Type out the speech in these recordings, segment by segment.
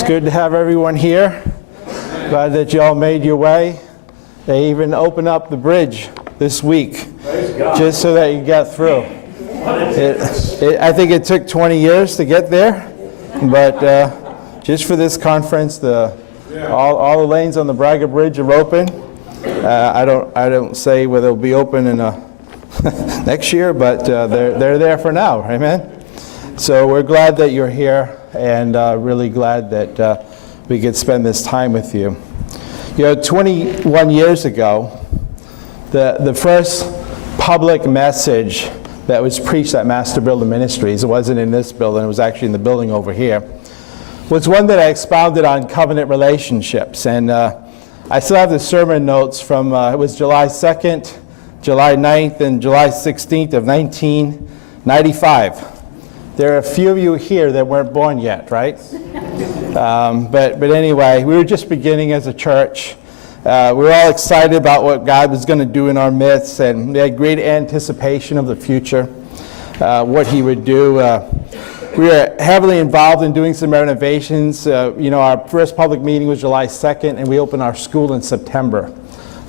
It's good to have everyone here. Glad that you all made your way. They even opened up the bridge this week just so that you got through. I think it took 20 years to get there, but just for this conference, all the lanes on the Braga Bridge are open. I don't say whether they'll be open in next year, but they're there for now. Amen. So we're glad that you're here, and really glad that we could spend this time with you. You know, 21 years ago, the first public message that was preached at Master Builder Ministries, it wasn't in this building, it was actually in the building over here, was one that I expounded on covenant relationships. And I still have the sermon notes from, it was July 2nd, July 9th, and July 16th of 1995. There are a few of you here that weren't born yet, right? But anyway, we were just beginning as a church. We were all excited about what God was going to do in our midst, and we had great anticipation of the future, what He would do. We were heavily involved in doing some renovations. Our first public meeting was July 2nd, and we opened our school in September.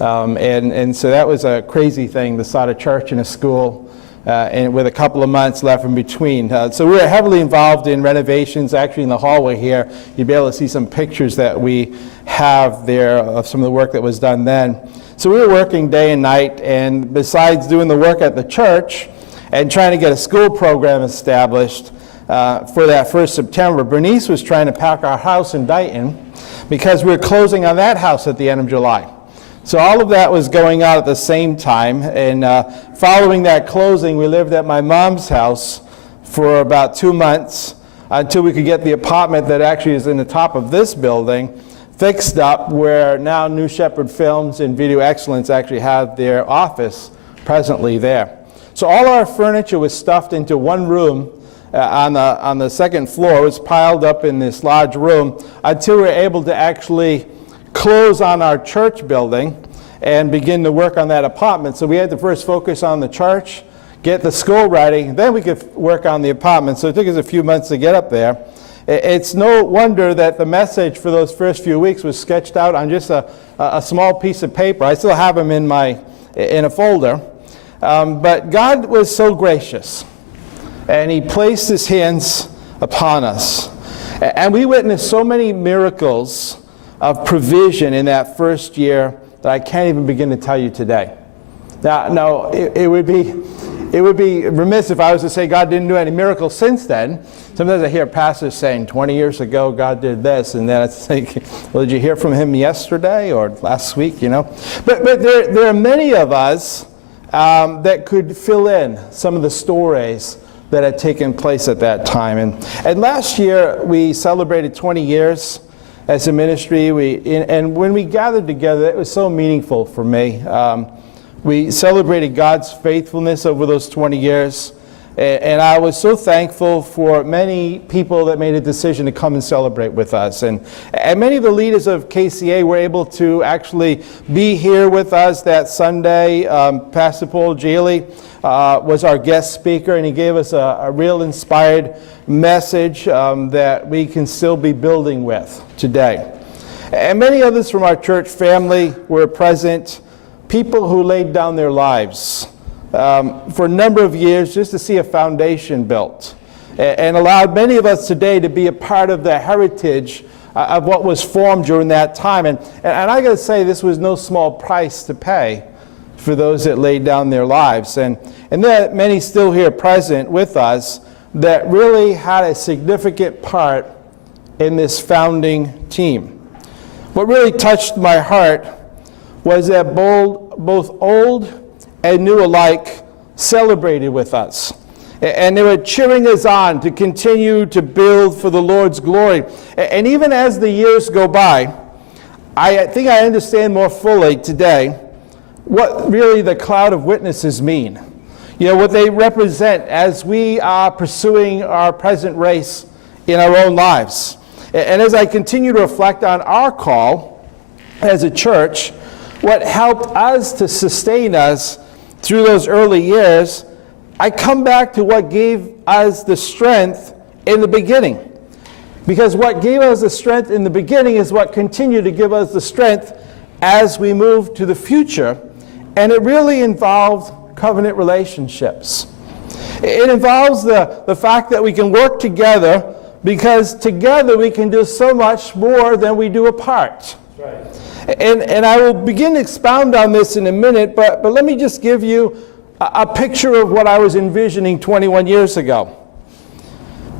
And so that was a crazy thing, to start a church and a school, and with a couple of months left in between. So we were heavily involved in renovations. Actually, in the hallway here, you'll be able to see some pictures that we have there of some of the work that was done then. So we were working day and night, and besides doing the work at the church and trying to get a school program established for that first September, Bernice was trying to pack our house in Dighton because we were closing on that house at the end of July. So all of that was going on at the same time, and following that closing, we lived at my mom's house for about 2 months until we could get the apartment that actually is in the top of this building fixed up, where now New Shepherd Films and Video Excellence actually have their office presently there. So all our furniture was stuffed into one room on the second floor. It was piled up in this large room until we were able to actually close on our church building and begin to work on that apartment. So we had to first focus on the church, get the school ready, then we could work on the apartment. So it took us a few months to get up there. It's no wonder that the message for those first few weeks was sketched out on just a small piece of paper. I still have them in a folder. But God was so gracious, and He placed His hands upon us. And we witnessed so many miracles of provision in that first year that I can't even begin to tell you today. Now, it would be remiss if I was to say God didn't do any miracles since then. Sometimes I hear pastors saying, 20 years ago God did this, and then it's like, well, did you hear from Him yesterday or last week, you know? But there are many of us that could fill in some of the stories that had taken place at that time. And last year we celebrated 20 years as a ministry. And when we gathered together, it was so meaningful for me. We celebrated God's faithfulness over those 20 years. And I was so thankful for many people that made a decision to come and celebrate with us. And many of the leaders of KCA were able to actually be here with us that Sunday. Pastor Paul Jaley was our guest speaker, and he gave us a real inspired message that we can still be building with today. And many others from our church family were present, people who laid down their lives for a number of years just to see a foundation built, and allowed many of us today to be a part of the heritage of what was formed during that time. And I got to say, this was no small price to pay for those that laid down their lives. And there are many still here present with us that really had a significant part in this founding team. What really touched my heart was that both old and new alike celebrated with us. And they were cheering us on to continue to build for the Lord's glory. And even as the years go by, I think I understand more fully today what really the cloud of witnesses mean. You know, what they represent as we are pursuing our present race in our own lives. And as I continue to reflect on our call as a church, what helped us to sustain us through those early years, I come back to what gave us the strength in the beginning. Because what gave us the strength in the beginning is what continued to give us the strength as we move to the future. And it really involves covenant relationships. It involves the fact that we can work together, because together we can do so much more than we do apart. Right. And I will begin to expound on this in a minute, but let me just give you a picture of what I was envisioning 21 years ago.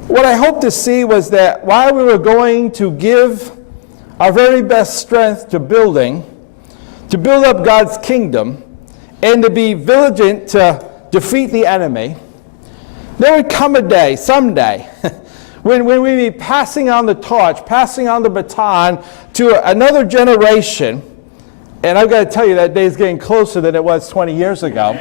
What I hoped to see was that while we were going to give our very best strength to build up God's kingdom, and to be vigilant to defeat the enemy, there would come a day, someday, when we'd be passing on the torch, passing on the baton to another generation. And I've got to tell you, that day is getting closer than it was 20 years ago.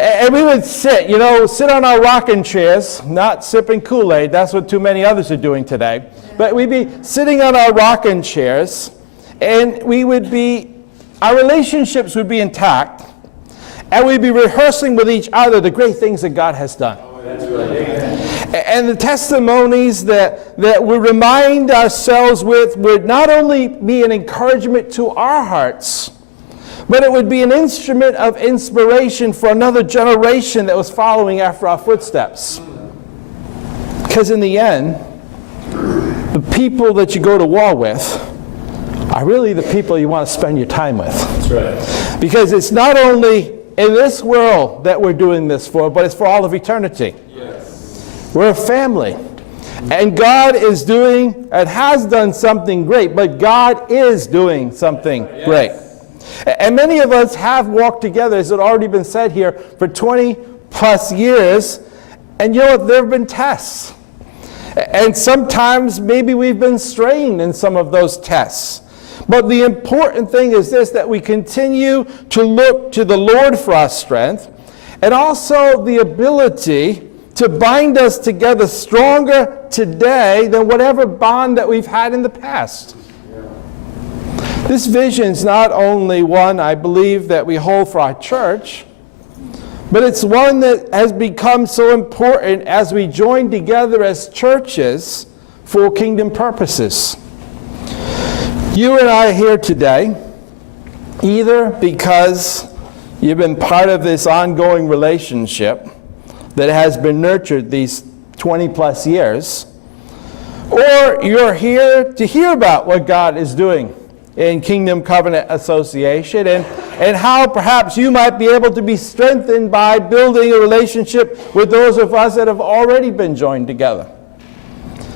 And we would sit on our rocking chairs, not sipping Kool-Aid. That's what too many others are doing today. But we'd be sitting on our rocking chairs, and our relationships would be intact, and we'd be rehearsing with each other the great things that God has done. That's right. And the testimonies that we remind ourselves with would not only be an encouragement to our hearts, but it would be an instrument of inspiration for another generation that was following after our footsteps. Because in the end, the people that you go to war with are really the people you want to spend your time with. That's right. Because it's not only in this world that we're doing this for, but it's for all of eternity. Yes. We're a family. And God is doing and has done something great, but God is doing something great. And many of us have walked together, as had already been said here, for 20 plus years. And you know what? There have been tests. And sometimes maybe we've been strained in some of those tests. But the important thing is this, that we continue to look to the Lord for our strength, and also the ability to bind us together stronger today than whatever bond that we've had in the past. This vision is not only one, I believe, that we hold for our church, but it's one that has become so important as we join together as churches for kingdom purposes. You and I are here today either because you've been part of this ongoing relationship that has been nurtured these 20 plus years, or you're here to hear about what God is doing in Kingdom Covenant Association, and how perhaps you might be able to be strengthened by building a relationship with those of us that have already been joined together.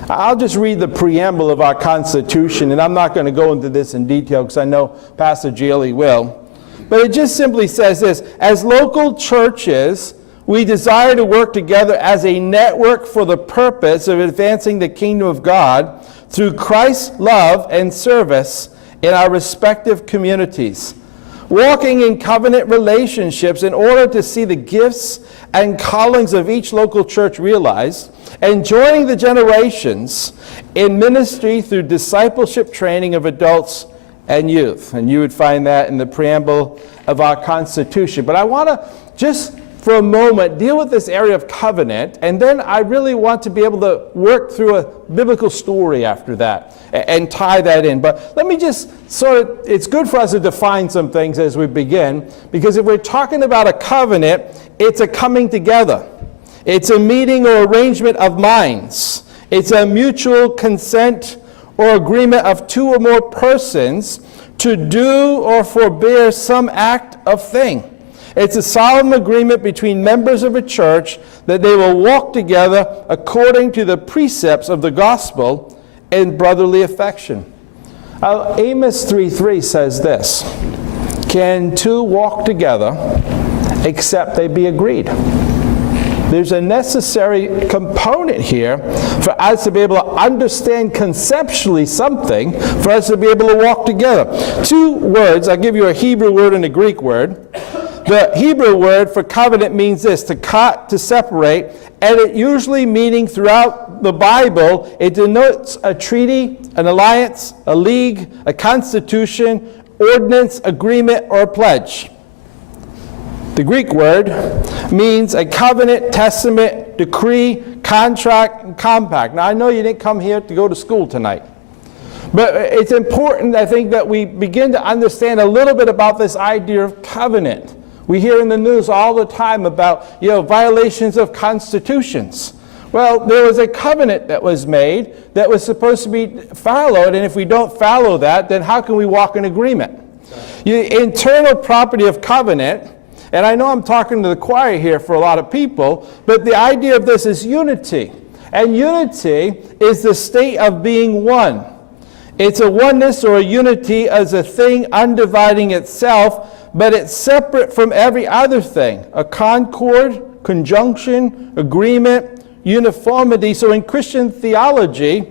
I'll just read the preamble of our Constitution, and I'm not going to go into this in detail because I know Pastor Geely will. But it just simply says this: as local churches, we desire to work together as a network for the purpose of advancing the kingdom of God through Christ's love and service in our respective communities, walking in covenant relationships in order to see the gifts and callings of each local church realized, and joining the generations in ministry through discipleship training of adults and youth. And you would find that in the preamble of our Constitution. But I want to just for a moment deal with this area of covenant, and then I really want to be able to work through a biblical story after that and tie that in. But let me just it's good for us to define some things as we begin, because if we're talking about a covenant, it's a coming together. It's a meeting or arrangement of minds. It's a mutual consent or agreement of two or more persons to do or forbear some act of thing. It's a solemn agreement between members of a church that they will walk together according to the precepts of the gospel in brotherly affection. Amos 3:3 says this: "Can two walk together except they be agreed?" There's a necessary component here for us to be able to understand conceptually something, for us to be able to walk together. Two words, I'll give you a Hebrew word and a Greek word. The Hebrew word for covenant means this: to cut, to separate, and it usually meaning throughout the Bible, it denotes a treaty, an alliance, a league, a constitution, ordinance, agreement, or a pledge. The Greek word means a covenant, testament, decree, contract, and compact. Now, I know you didn't come here to go to school tonight, but it's important, I think, that we begin to understand a little bit about this idea of covenant. We hear in the news all the time about, violations of constitutions. Well, there was a covenant that was made that was supposed to be followed, and if we don't follow that, then how can we walk in agreement? The internal property of covenant, and I know I'm talking to the choir here for a lot of people, but the idea of this is unity. And unity is the state of being one. It's a oneness or a unity as a thing undividing itself, but it's separate from every other thing. A concord, conjunction, agreement, uniformity. So in Christian theology,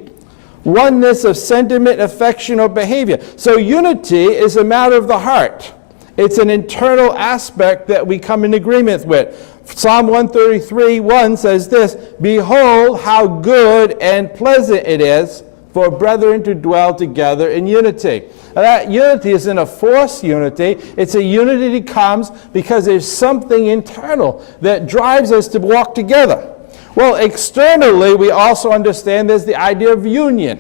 oneness of sentiment, affection, or behavior. So unity is a matter of the heart. It's an internal aspect that we come in agreement with. Psalm 133:1 says this, "Behold how good and pleasant it is for brethren to dwell together in unity." Now, that unity isn't a forced unity. It's a unity that comes because there's something internal that drives us to walk together. Well, externally, we also understand there's the idea of union.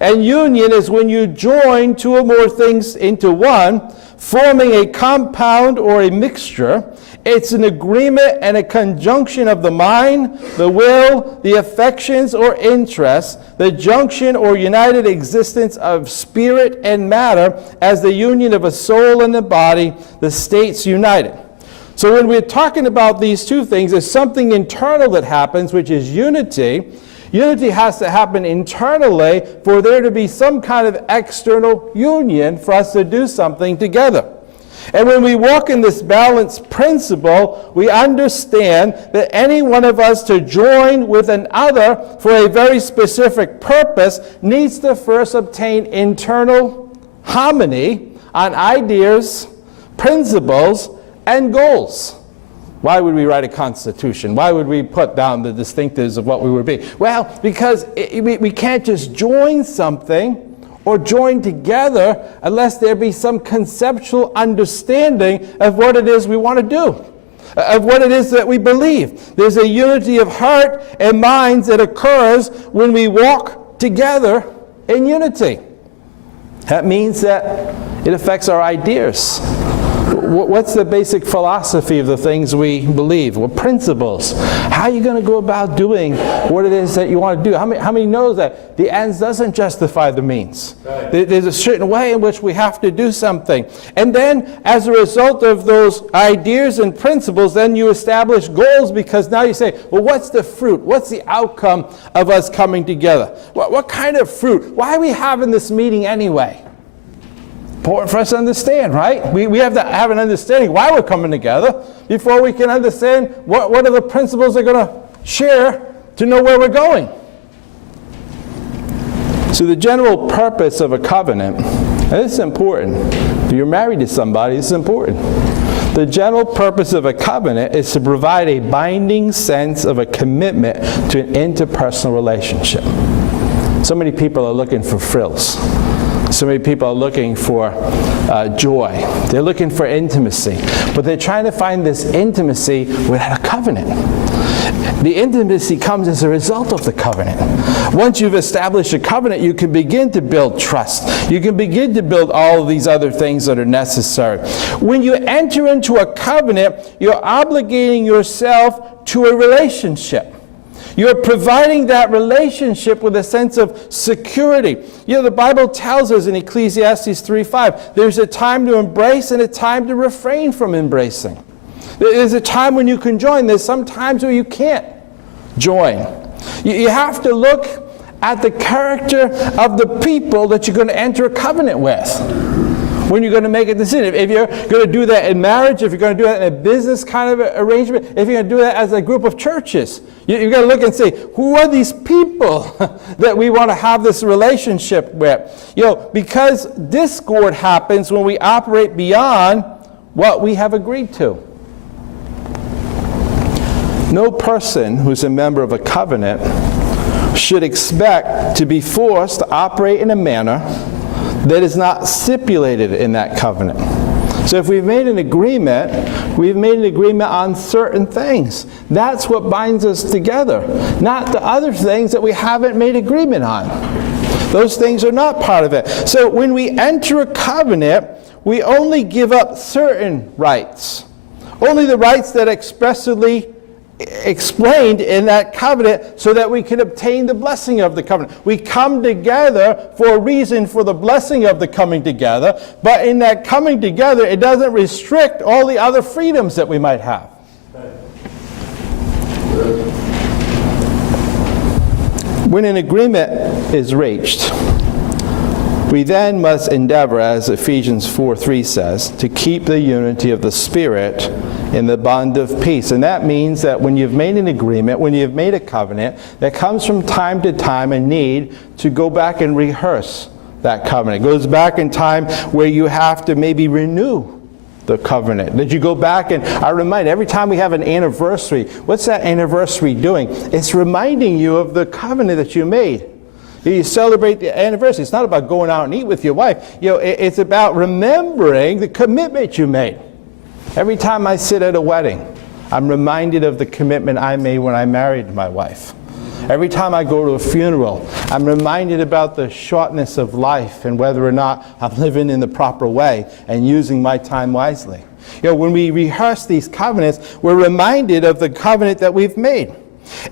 And union is when you join two or more things into one, forming a compound or a mixture. It's an agreement and a conjunction of the mind, the will, the affections or interests, the junction or united existence of spirit and matter as the union of a soul and a body, the states united. So when we're talking about these two things, there's something internal that happens, which is unity. Unity has to happen internally for there to be some kind of external union for us to do something together. And when we walk in this balance principle, we understand that any one of us to join with another for a very specific purpose needs to first obtain internal harmony on ideas, principles, and goals. Why would we write a constitution? Why would we put down the distinctives of what we would be? Well, because we can't just join something or join together unless there be some conceptual understanding of what it is we want to do, of what it is that we believe. There's a unity of heart and minds that occurs when we walk together in unity. That means that it affects our ideas. What's the basic philosophy of the things we believe? Well, principles. How are you going to go about doing what it is that you want to do? How many knows that the ends doesn't justify the means? Right. There's a certain way in which we have to do something. And then, as a result of those ideas and principles, then you establish goals, because now you say, well, what's the fruit? What's the outcome of us coming together? What kind of fruit? Why are we having this meeting anyway? Important for us to understand, right? We have to have an understanding why we're coming together before we can understand what are the principles they're going to share to know where we're going. So the general purpose of a covenant, and this is important. If you're married to somebody, this is important. The general purpose of a covenant is to provide a binding sense of a commitment to an interpersonal relationship. So many people are looking for frills. So many people are looking for joy. They're looking for intimacy. But they're trying to find this intimacy without a covenant. The intimacy comes as a result of the covenant. Once you've established a covenant, you can begin to build trust. You can begin to build all of these other things that are necessary. When you enter into a covenant, you're obligating yourself to a relationship. You're providing that relationship with a sense of security. You know, the Bible tells us in Ecclesiastes 3:5, there's a time to embrace and a time to refrain from embracing. There's a time when you can join. There's some times where you can't join. You have to look at the character of the people that you're going to enter a covenant with when you're going to make a decision. If you're going to do that in marriage, if you're going to do that in a business kind of arrangement, if you're going to do that as a group of churches, you've got to look and say, who are these people that we want to have this relationship with? You know, because discord happens when we operate beyond what we have agreed to. No person who's a member of a covenant should expect to be forced to operate in a manner that is not stipulated in that covenant. So if we've made an agreement, we've made an agreement on certain things. That's what binds us together, not the other things that we haven't made agreement on. Those things are not part of it. So when we enter a covenant, we only give up certain rights. Only the rights that expressly explained in that covenant so that we can obtain the blessing of the covenant. We come together for a reason for the blessing of the coming together, but in that coming together, it doesn't restrict all the other freedoms that we might have. When an agreement is reached, we then must endeavor, as Ephesians 4:3 says, to keep the unity of the Spirit in the bond of peace. And that means that when you've made an agreement, when you've made a covenant, there comes from time to time a need to go back and rehearse that covenant. It goes back in time where you have to maybe renew the covenant. That you go back, and I remind every time we have an anniversary, what's that anniversary doing? It's reminding you of the covenant that you made. You celebrate the anniversary. It's not about going out and eat with your wife. It's about remembering the commitment you made. Every time I sit at a wedding, I'm reminded of the commitment I made when I married my wife. Every time I go to a funeral, I'm reminded about the shortness of life and whether or not I'm living in the proper way and using my time wisely. When we rehearse these covenants, we're reminded of the covenant that we've made.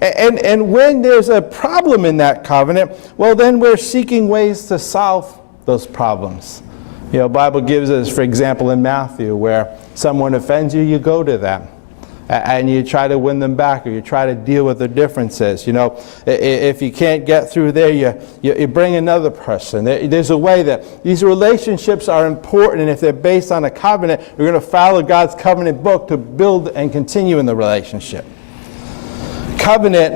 And when there's a problem in that covenant, well, then we're seeking ways to solve those problems. The Bible gives us, for example, in Matthew, where someone offends you, you go to them. And you try to win them back, or you try to deal with the differences. If you can't get through there, you bring another person. There's a way that these relationships are important, and if they're based on a covenant, you're going to follow God's covenant book to build and continue in the relationship. Covenant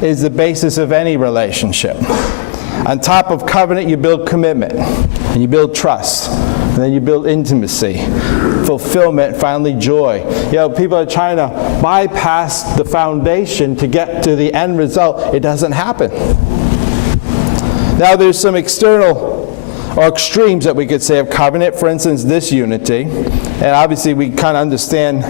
is the basis of any relationship. On top of covenant, you build commitment, and you build trust, and then you build intimacy, fulfillment, finally joy. People are trying to bypass the foundation to get to the end result. It doesn't happen. Now there's some external or extremes that we could say of covenant. For instance, disunity. And obviously we kind of understand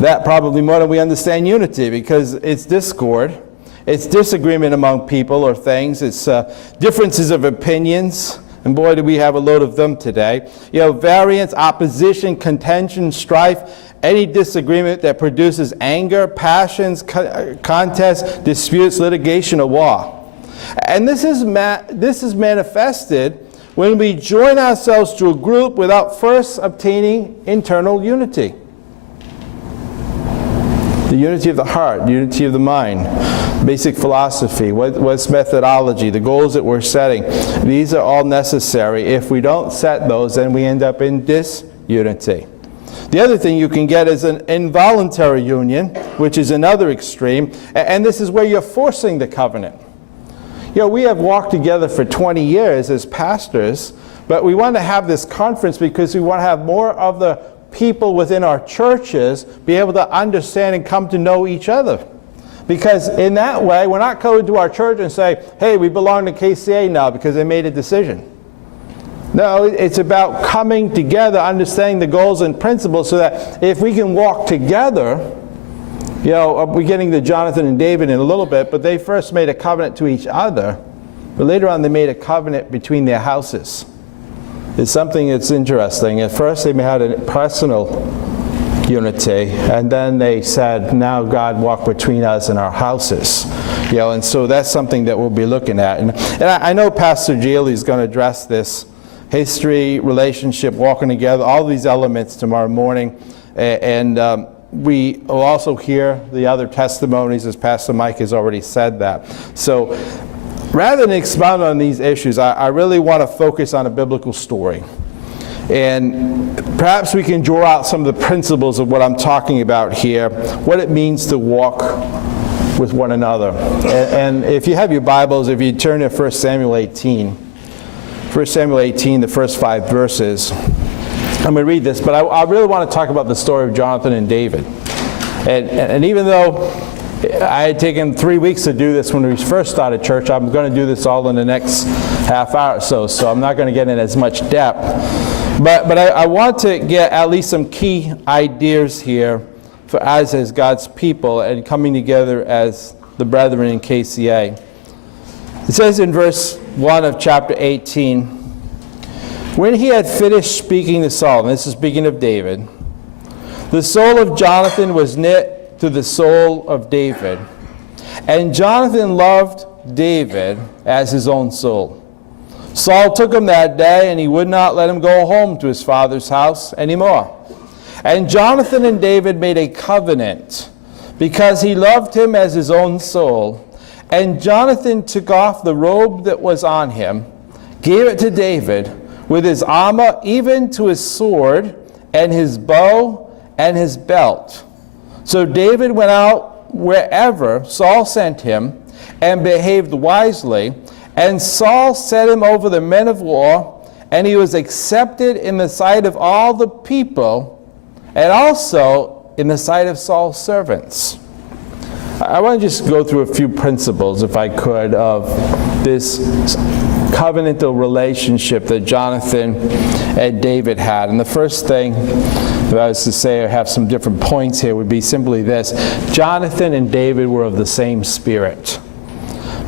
that probably more than we understand unity, because it's discord. It's disagreement among people or things. It's differences of opinions. And boy, do we have a load of them today. Variance, opposition, contention, strife, any disagreement that produces anger, passions, contests, disputes, litigation, or war. And this is manifested when we join ourselves to a group without first obtaining internal unity. The unity of the heart, the unity of the mind, basic philosophy, what's methodology, the goals that we're setting. These are all necessary. If we don't set those, then we end up in disunity. The other thing you can get is an involuntary union, which is another extreme, and this is where you're forcing the covenant. We have walked together for 20 years as pastors, but we want to have this conference because we want to have more of the people within our churches be able to understand and come to know each other. Because in that way, we're not going to our church and say, hey, we belong to KCA now because they made a decision. No, it's about coming together, understanding the goals and principles so that if we can walk together, we're getting to Jonathan and David in a little bit, but they first made a covenant to each other, but later on they made a covenant between their houses. It's something that's interesting. At first they had a personal unity, and then they said, now God walk between us and our houses. And so that's something that we'll be looking at. And I know Pastor Geely is going to address this history, relationship, walking together, all these elements tomorrow morning. And we will also hear the other testimonies, as Pastor Mike has already said that. So rather than expound on these issues, I really want to focus on a biblical story. And perhaps we can draw out some of the principles of what I'm talking about here, what it means to walk with one another. And if you have your Bibles, if you turn to 1 Samuel 18, 1 Samuel 18, the first 5 verses, I'm going to read this, but I really want to talk about the story of Jonathan and David. And even though I had taken 3 weeks to do this when we first started church, I'm going to do this all in the next half hour or so I'm not going to get in as much depth. But I want to get at least some key ideas here for us as God's people and coming together as the brethren in KCA. It says in verse 1 of chapter 18, when he had finished speaking to Saul, and this is speaking of David, the soul of Jonathan was knit to the soul of David, and Jonathan loved David as his own soul. Saul took him that day, and he would not let him go home to his father's house anymore. And Jonathan and David made a covenant, because he loved him as his own soul. And Jonathan took off the robe that was on him, gave it to David, with his armor, even to his sword, and his bow, and his belt. So David went out wherever Saul sent him, and behaved wisely. And Saul set him over the men of war, and he was accepted in the sight of all the people, and also in the sight of Saul's servants. I want to just go through a few principles, if I could, of this covenantal relationship that Jonathan and David had. And the first thing, if I was to say, I have some different points here, would be simply this. Jonathan and David were of the same spirit.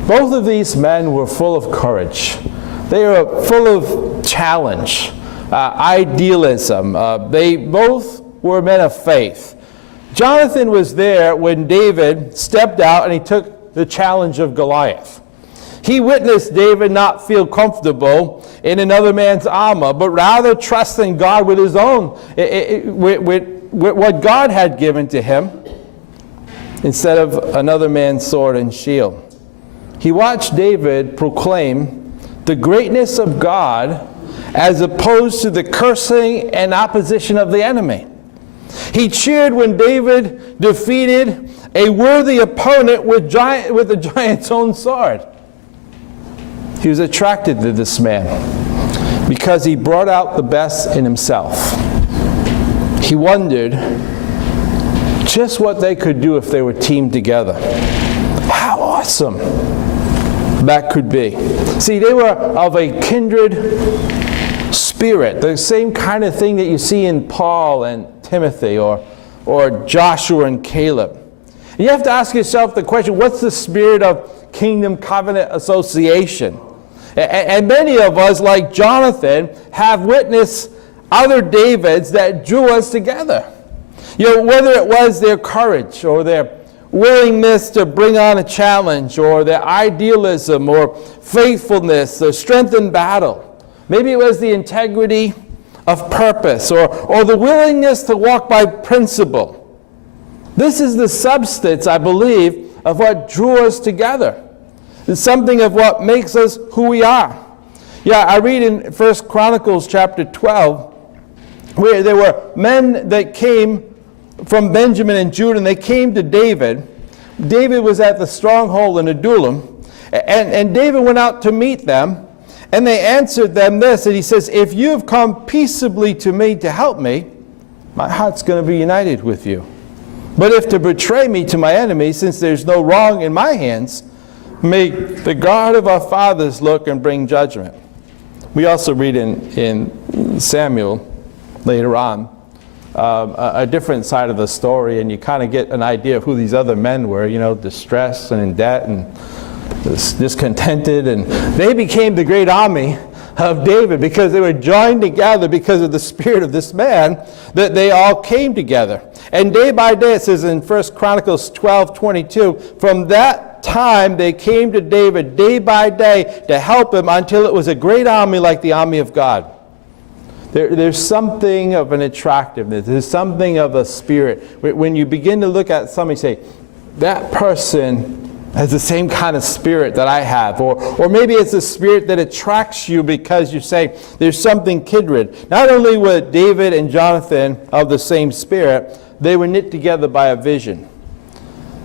Both of these men were full of courage. They were full of challenge, idealism. They both were men of faith. Jonathan was there when David stepped out and he took the challenge of Goliath. He witnessed David not feel comfortable in another man's armor, but rather trust in God with his own, with what God had given to him, instead of another man's sword and shield. He watched David proclaim the greatness of God as opposed to the cursing and opposition of the enemy. He cheered when David defeated a worthy opponent with the giant's own sword. He was attracted to this man because he brought out the best in himself. He wondered just what they could do if they were teamed together. How awesome that could be. See, they were of a kindred spirit, the same kind of thing that you see in Paul and Timothy or Joshua and Caleb. And you have to ask yourself the question, what's the spirit of kingdom covenant association? And many of us, like Jonathan, have witnessed other Davids that drew us together. You know, whether it was their courage or their willingness to bring on a challenge, or their idealism, or faithfulness, or strength in battle. Maybe it was the integrity of purpose, or the willingness to walk by principle. This is the substance, I believe, of what drew us together. It's something of what makes us who we are. Yeah, I read in 1 Chronicles chapter 12, where there were men that came from Benjamin and Judah, and they came to David. David was at the stronghold in Adullam, and David went out to meet them, and they answered them this, and he says, if you've come peaceably to me to help me, my heart's going to be united with you. But if to betray me to my enemies, since there's no wrong in my hands, may the God of our fathers look and bring judgment. We also read in Samuel later on, a different side of the story, and you kind of get an idea of who these other men were, you know, distressed and in debt and discontented, and they became the great army of David because they were joined together because of the spirit of this man, that they all came together. And day by day, it says in 1 Chronicles 12:22, from that time they came to David day by day to help him until it was a great army like the army of God. There's something of an attractiveness. There's something of a spirit. When you begin to look at somebody, say, that person has the same kind of spirit that I have. Or maybe it's a spirit that attracts you because you say, there's something kindred. Not only were David and Jonathan of the same spirit, they were knit together by a vision.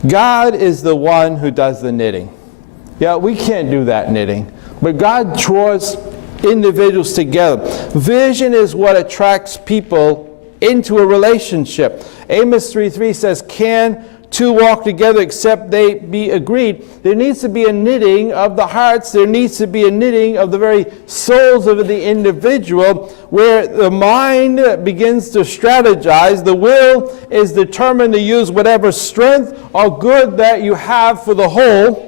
God is the one who does the knitting. Yeah, we can't do that knitting. But God draws individuals together. Vision is what attracts people into a relationship. Amos 3:3 says, can two walk together except they be agreed. There needs to be a knitting of the hearts. There needs to be a knitting of the very souls of the individual, where the mind begins to strategize. The will is determined to use whatever strength or good that you have for the whole.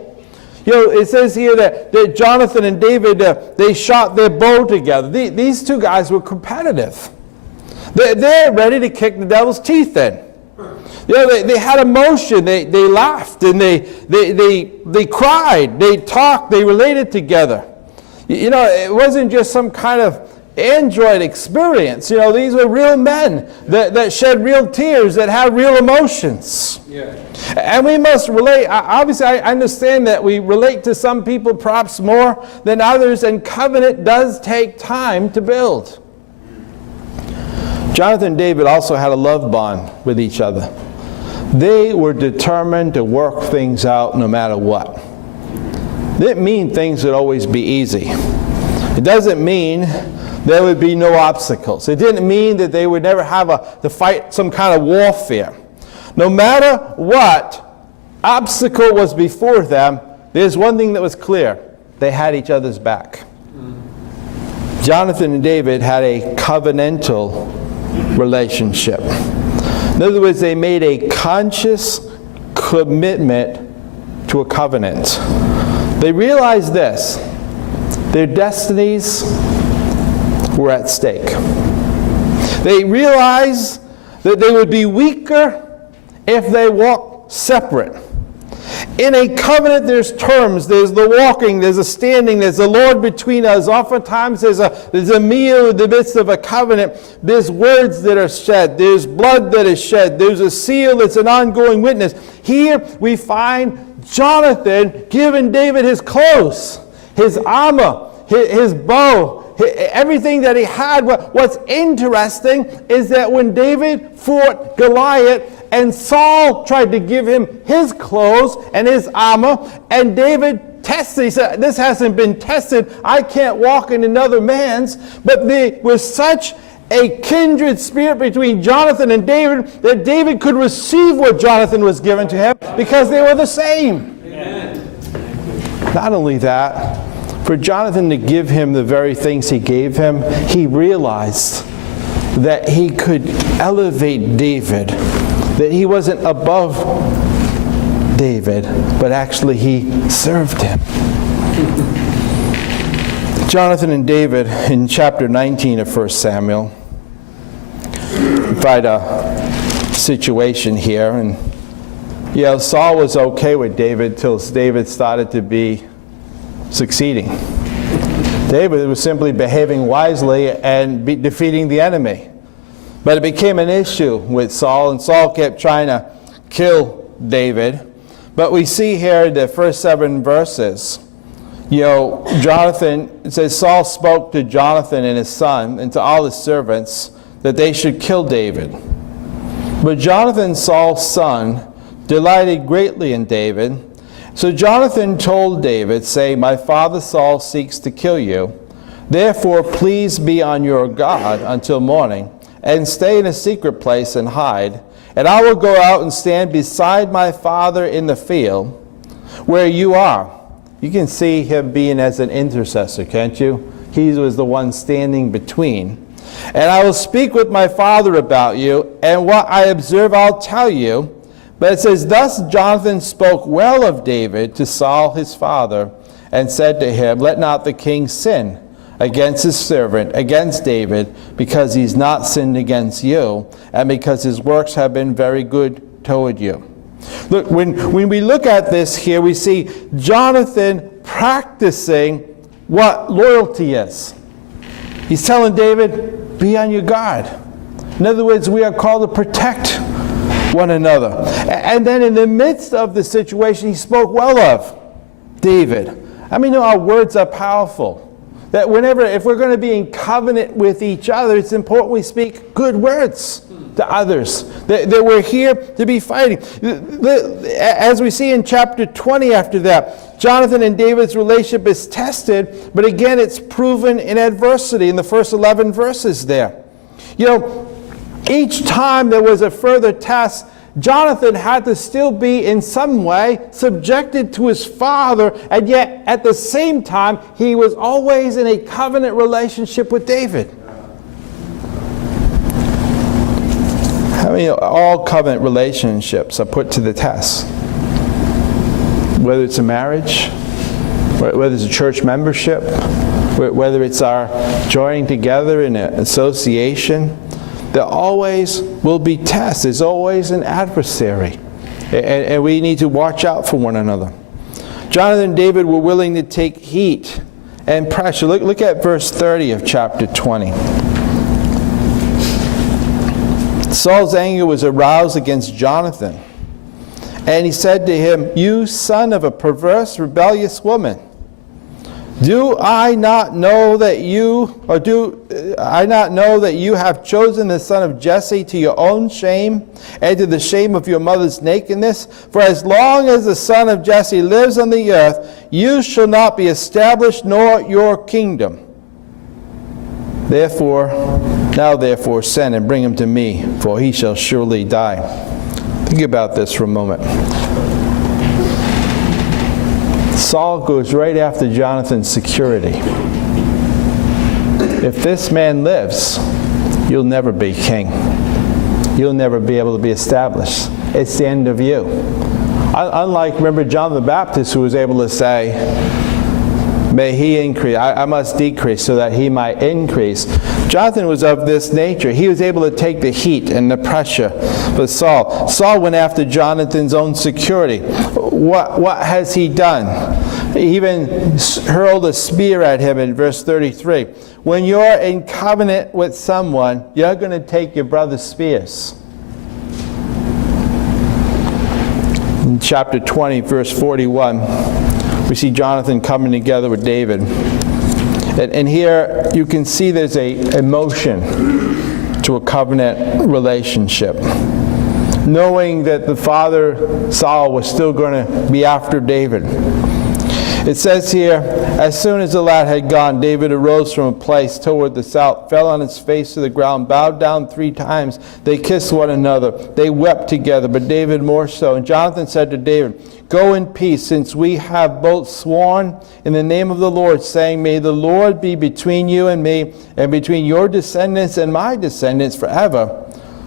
You know, it says here that Jonathan and David, they shot their bow together. These two guys were competitive. They're ready to kick the devil's teeth in. You know, they had emotion. They laughed and they cried. They talked. They related together. You know, it wasn't just some kind of android experience. You know, these were real men that shed real tears, that had real emotions. Yeah. And we must relate. Obviously, I understand that we relate to some people perhaps more than others, and covenant does take time to build. Jonathan and David also had a love bond with each other. They were determined to work things out no matter what. It didn't mean things would always be easy. It doesn't mean there would be no obstacles. It didn't mean that they would never have to fight some kind of warfare. No matter what obstacle was before them, there's one thing that was clear. They had each other's back. Jonathan and David had a covenantal relationship. In other words, they made a conscious commitment to a covenant. They realized this: their destinies were at stake. They realized that they would be weaker if they walked separate. In a covenant, there's terms, there's the walking, there's a standing, there's the Lord between us. Oftentimes there's a meal in the midst of a covenant. There's words that are shed, there's blood that is shed, there's a seal that's an ongoing witness. Here we find Jonathan giving David his clothes, his armor, his bow, everything that he had. What's interesting is that when David fought Goliath, and Saul tried to give him his clothes and his armor, and David tested. He said, this hasn't been tested. I can't walk in another man's. But there was such a kindred spirit between Jonathan and David that David could receive what Jonathan was given to him because they were the same. Amen. Not only that, for Jonathan to give him the very things he gave him, he realized that he could elevate David, that he wasn't above David, but actually he served him. Jonathan and David, in chapter 19 of 1 Samuel, find a situation here. And Saul was okay with David till David started to be succeeding. David was simply behaving wisely and defeating the enemy. But it became an issue with Saul, and Saul kept trying to kill David. But we see here in the first 7 verses, Jonathan, it says, Saul spoke to Jonathan and his son and to all his servants that they should kill David. But Jonathan, Saul's son, delighted greatly in David. So Jonathan told David, saying, my father Saul seeks to kill you. Therefore, please be on your guard until morning, and stay in a secret place and hide. And I will go out and stand beside my father in the field where you are. You can see him being as an intercessor, can't you? He was the one standing between. And I will speak with my father about you, and what I observe I'll tell you. But it says, thus Jonathan spoke well of David to Saul his father, and said to him, let not the king sin against his servant, against David, because he's not sinned against you, and because his works have been very good toward you. Look, when we look at this here, we see Jonathan practicing what loyalty is. He's telling David, be on your guard. In other words, we are called to protect one another. And then in the midst of the situation, he spoke well of David. I mean, our words are powerful. That if we're going to be in covenant with each other, it's important we speak good words to others. That we're here to be fighting. As we see in chapter 20 after that, Jonathan and David's relationship is tested, but again, it's proven in adversity in the first 11 verses there. Each time there was a further test, Jonathan had to still be in some way subjected to his father, and yet at the same time he was always in a covenant relationship with David. I mean, all covenant relationships are put to the test. Whether it's a marriage, whether it's a church membership, whether it's our joining together in an association, there always will be tests. There's always an adversary. And we need to watch out for one another. Jonathan and David were willing to take heat and pressure. Look at verse 30 of chapter 20. Saul's anger was aroused against Jonathan. And he said to him, "You son of a perverse, rebellious woman, do I not know that you have chosen the son of Jesse to your own shame and to the shame of your mother's nakedness? For as long as the son of Jesse lives on the earth, you shall not be established, nor your kingdom. Therefore send and bring him to me, for he shall surely die." Think about this for a moment. Saul goes right after Jonathan's security. If this man lives, you'll never be king. You'll never be able to be established. It's the end of you. Unlike, remember, John the Baptist, who was able to say, "May he increase, I must decrease so that he might increase." Jonathan was of this nature. He was able to take the heat and the pressure. But Saul went after Jonathan's own security. What has he done? He even hurled a spear at him in verse 33. When you're in covenant with someone, you're going to take your brother's spears. In chapter 20, verse 41, we see Jonathan coming together with David. And here you can see there's an emotion to a covenant relationship. Knowing that the father, Saul, was still going to be after David. It says here, as soon as the lad had gone, David arose from a place toward the south, fell on his face to the ground, bowed down 3 times. They kissed one another. They wept together, but David more so. And Jonathan said to David, "Go in peace, since we have both sworn in the name of the Lord, saying, may the Lord be between you and me, and between your descendants and my descendants forever."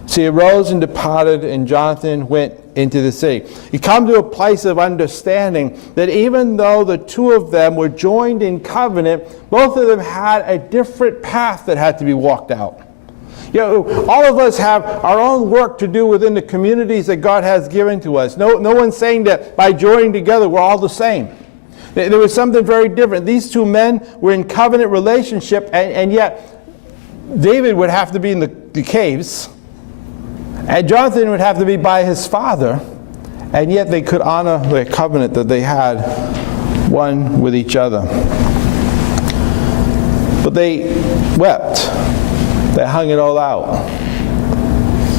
So he arose and departed, and Jonathan went into the city. He come to a place of understanding that even though the two of them were joined in covenant, both of them had a different path that had to be walked out. You know, all of us have our own work to do within the communities that God has given to us. No one's saying that by joining together we're all the same. There was something very different. These two men were in covenant relationship, and yet David would have to be in the caves. And Jonathan would have to be by his father, and yet they could honor the covenant that they had one with each other. But they wept. They hung it all out.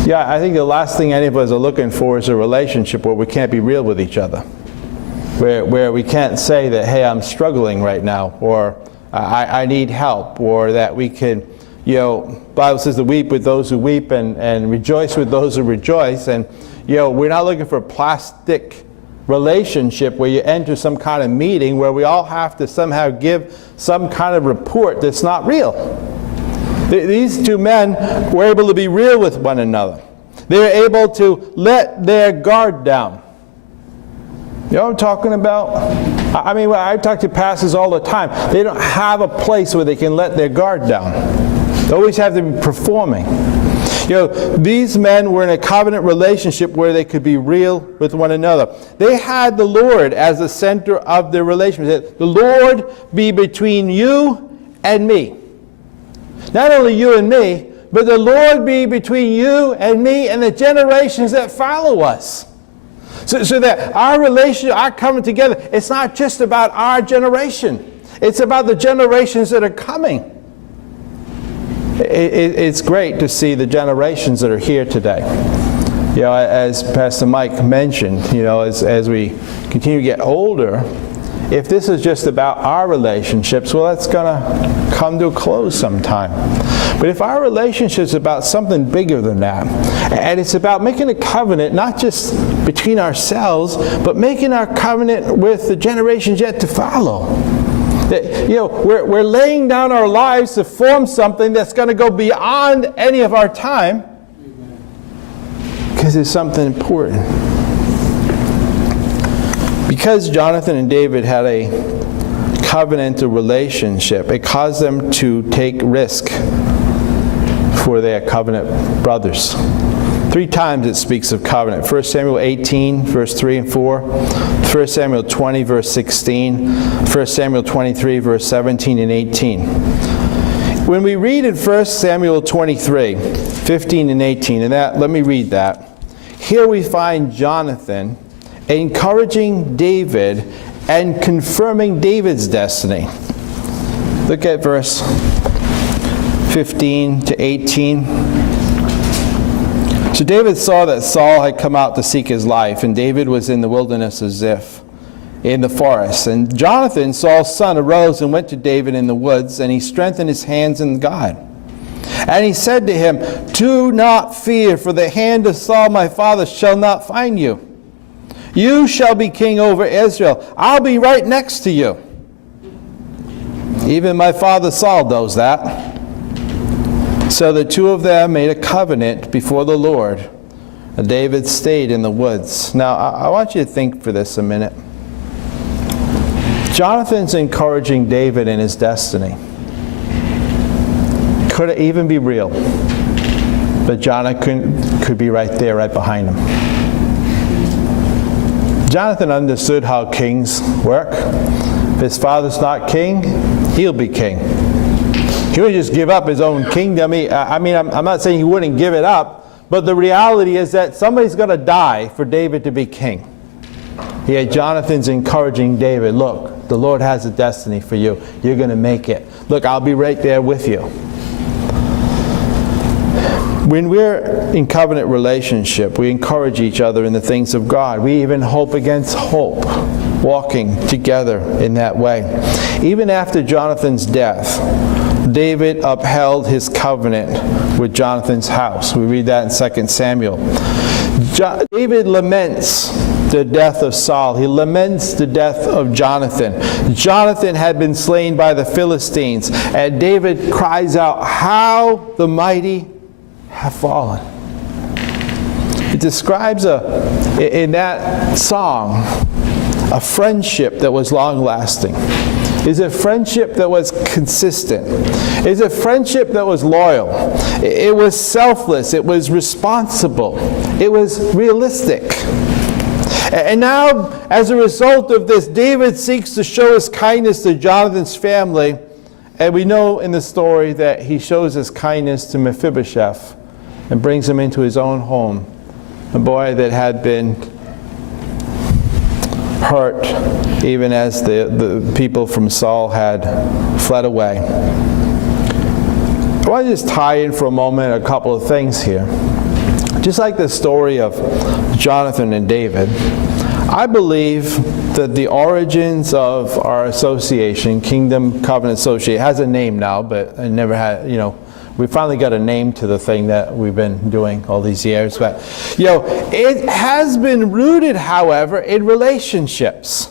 Yeah, I think the last thing any of us are looking for is a relationship where we can't be real with each other. Where we can't say that, hey, I'm struggling right now, or I need help, or that we can, Bible says to weep with those who weep and rejoice with those who rejoice. And, we're not looking for a plastic relationship where you enter some kind of meeting where we all have to somehow give some kind of report that's not real. These two men were able to be real with one another. They were able to let their guard down. You know what I'm talking about? I mean, I talk to pastors all the time. They don't have a place where they can let their guard down. They always have to be performing. These men were in a covenant relationship where they could be real with one another. They had the Lord as the center of their relationship. The Lord be between you and me. Not only you and me, but the Lord be between you and me and the generations that follow us. So that our relationship, our coming together, it's not just about our generation. It's about the generations that are coming. It's great to see the generations that are here today. As Pastor Mike mentioned, as we continue to get older, if this is just about our relationships, well, that's going to come to a close sometime. But if our relationship is about something bigger than that, and it's about making a covenant not just between ourselves, but making our covenant with the generations yet to follow. That, we're laying down our lives to form something that's going to go beyond any of our time, because it's something important. Because Jonathan and David had a covenantal relationship, it caused them to take risk for their covenant brothers. 3 times it speaks of covenant. 1 Samuel 18, verse 3 and 4. 1 Samuel 20, verse 16. 1 Samuel 23, verse 17 and 18. When we read in 1 Samuel 23, 15 and 18, and let me read that. Here we find Jonathan encouraging David and confirming David's destiny. Look at verse 15 to 18. So David saw that Saul had come out to seek his life, and David was in the wilderness of Ziph, in the forest. And Jonathan, Saul's son, arose and went to David in the woods, and he strengthened his hands in God. And he said to him, "Do not fear, for the hand of Saul my father shall not find you. You shall be king over Israel. I'll be right next to you. Even my father Saul knows that." So the two of them made a covenant before the Lord. And David stayed in the woods. Now, I want you to think for this a minute. Jonathan's encouraging David in his destiny. Could it even be real? But Jonathan could be right there, right behind him. Jonathan understood how kings work. If his father's not king, he'll be king. He wouldn't just give up his own kingdom. I'm not saying he wouldn't give it up, but the reality is that somebody's going to die for David to be king. Here, Jonathan's encouraging David, look, the Lord has a destiny for you. You're going to make it. Look, I'll be right there with you. When we're in covenant relationship, we encourage each other in the things of God. We even hope against hope, walking together in that way. Even after Jonathan's death, David upheld his covenant with Jonathan's house. We read that in 2 Samuel. David laments the death of Saul. He laments the death of Jonathan. Jonathan had been slain by the Philistines, and David cries out, "How the mighty have fallen." It describes in that song a friendship that was long-lasting. Is a friendship that was consistent. Is a friendship that was loyal. It was selfless. It was responsible. It was realistic. And now, as a result of this, David seeks to show his kindness to Jonathan's family. And we know in the story that he shows his kindness to Mephibosheth and brings him into his own home. A boy that had been hurt even as the people from Saul had fled away. I want to just tie in for a moment a couple of things here. Just like the story of Jonathan and David, I believe that the origins of our association, Kingdom Covenant Associate, has a name now, but it never had, we finally got a name to the thing that we've been doing all these years. But, it has been rooted, however, in relationships.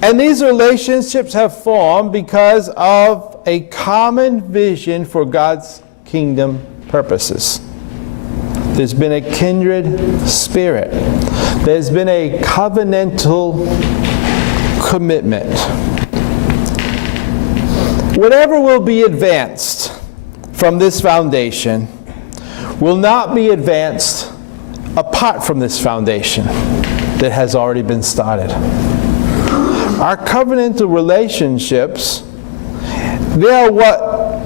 And these relationships have formed because of a common vision for God's kingdom purposes. There's been a kindred spirit. There's been a covenantal commitment. Whatever will be advanced from this foundation will not be advanced apart from this foundation that has already been started. Our covenantal relationships, they are what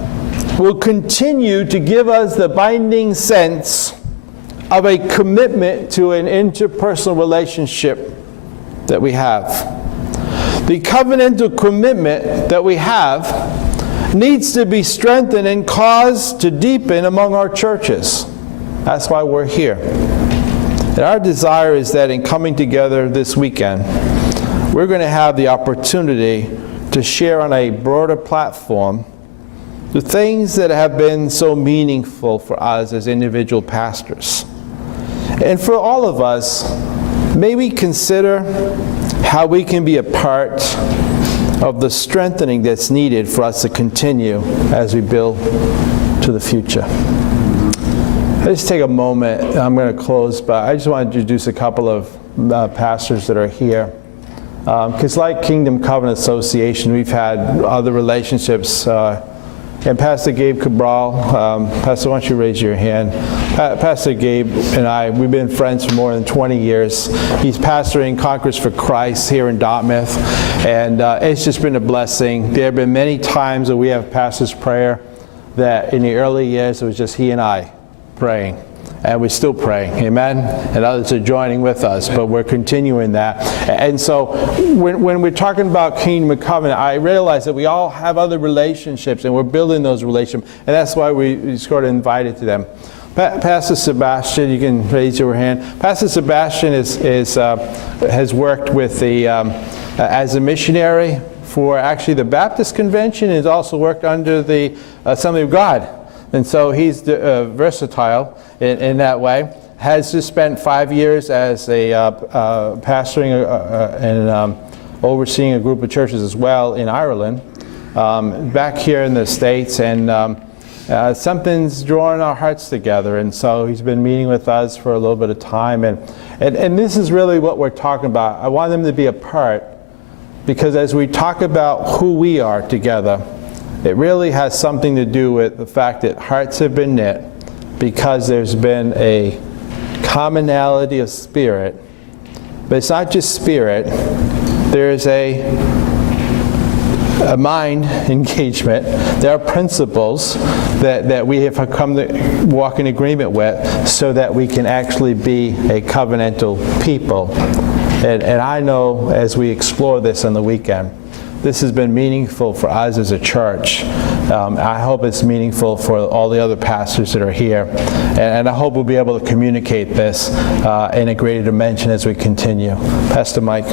will continue to give us the binding sense of a commitment to an interpersonal relationship that we have. The covenantal commitment that we have needs to be strengthened and caused to deepen among our churches. That's why we're here. And our desire is that in coming together this weekend, we're going to have the opportunity to share on a broader platform the things that have been so meaningful for us as individual pastors. And for all of us, may we consider how we can be a part of the strengthening that's needed for us to continue as we build to the future. Let's take a moment. I'm going to close, but I just want to introduce a couple of pastors that are here. Because like Kingdom Covenant Association, we've had other relationships. And Pastor Gabe Cabral, Pastor, why don't you raise your hand? Pastor Gabe and I, we've been friends for more than 20 years. He's pastoring Conquerors for Christ here in Dartmouth, and it's just been a blessing. There have been many times that we have pastor's prayer that in the early years it was just he and I praying. And we're still praying, amen? And others are joining with us, but we're continuing that. And so when we're talking about Kingdom and Covenant, I realize that we all have other relationships, and we're building those relationships, and that's why we sort of invited to them. Pastor Sebastian, you can raise your hand. Pastor Sebastian has worked with as a missionary for actually the Baptist Convention, and has also worked under the Assembly of God. And so he's versatile in that way. Has just spent 5 years as a pastoring and overseeing a group of churches as well in Ireland, back here in the States, and something's drawing our hearts together. And so he's been meeting with us for a little bit of time, and this is really what we're talking about. I want them to be a part, because as we talk about who we are together, it really has something to do with the fact that hearts have been knit because there's been a commonality of spirit. But it's not just spirit. There's a mind engagement. There are principles that we have come to walk in agreement with so that we can actually be a covenantal people. And I know as we explore this on the weekend, this has been meaningful for us as a church. I hope it's meaningful for all the other pastors that are here. And I hope we'll be able to communicate this in a greater dimension as we continue. Pastor Mike.